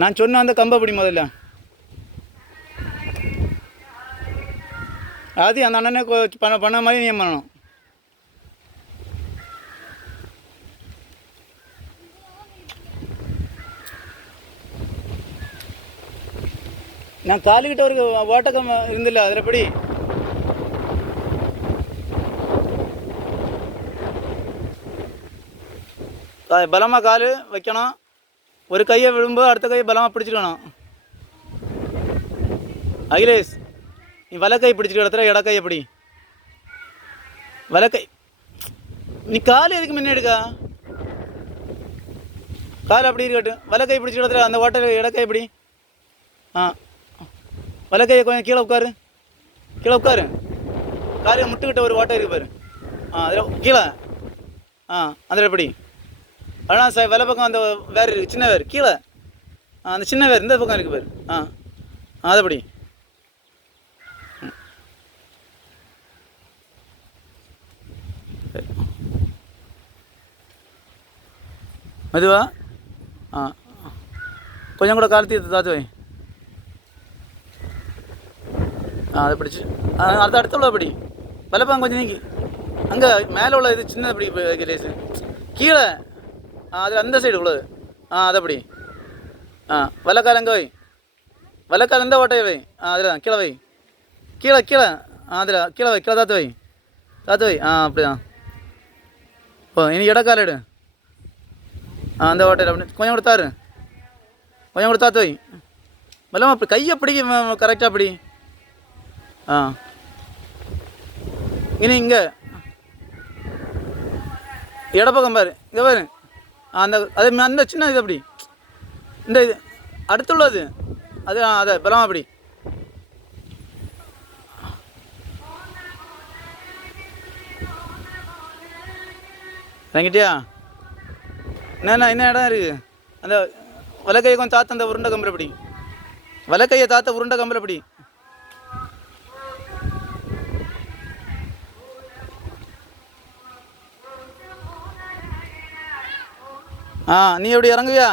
நான் சொன்ன அந்த கம்பை பிடி முதல்ல. அது அந்த அண்ணனே பண்ண மாதிரி நீ பண்ணணும். நான் காலுக்கிட்ட ஒரு ஓட்டக்கம் இருந்தில்ல, அதில் படி. பலமாக கால் வைக்கணும். ஒரு கையை விழும்போது அடுத்த கையை பலமாக பிடிச்சிக்கணும். அகிலேஷ், நீ வலக்கை பிடிச்சிட்டு இடத்துல இடக்கை எப்படி வலக்கை. நீ கால் எதுக்கு முன்னே எடுக்கா? கால் அப்படி இருக்கட்டும். வலக்கை பிடிச்சிட்டு இடத்துல அந்த ஓட்டல் இடக்கை எப்படி? வலக்கையை கொஞ்சம் கீழே உட்காரு. கீழே உட்காரு. காலை முட்டுக்கிட்ட ஒரு ஓட்டை இருக்கு பாரு. அதில் கீழே. அதில் எப்படி? ஆனால் சார் வலை பக்கம் அந்த வேறு இருக்குது, சின்ன வேறு கீழே. அந்த சின்ன வேறு இந்த பக்கம் இருக்குது பாரு. அதைப்படி. மெதுவா. கொஞ்சம் கூட காலத்தி தாத்து வை. அதை பிடிச்சி அடுத்த உள்ள படி. வலைப்பாங்க கொஞ்சம் நீக்கி. அங்கே மேலே உள்ள இது சின்ன படி லேசு கீழே. அதில் அந்த சைடு உள்ளது. அதைப்படி. வலைக்கால் அங்கே வை. வலைக்கால் எந்த ஓட்டையை வை. அதில் தான் கீழே வை. கீழே கீழே. அதில் கீழே வை. கீழே தாத்து வை. தாத்து வை. அப்படி தான். இனி இடக்கால் எடு. அந்த ஓட்டையில் அப்படி கொஞ்சம் கொடுத்தாரு. கொஞ்சம் கூட தாத்து வை. வல்லமா அப்படி கையை பிடிக்க கரெக்டாக பிடி. இனி இங்கே இடப்பக்கம் பாரு. இங்கே பாரு. அது அந்த சின்ன இது அப்படி. இந்த இது அடுத்துள்ளது அது. அதை பலமா அப்படி. வாங்கிட்டியா? என்ன என்ன இடம் இருக்குது? அந்த வலக்கையை கொஞ்சம் தாத்த அந்த உருண்டை கம்பில் படி. வலக்கையை தாத்த உருண்டை கம்பில் படி. நீ எப்படி இறங்குவியா?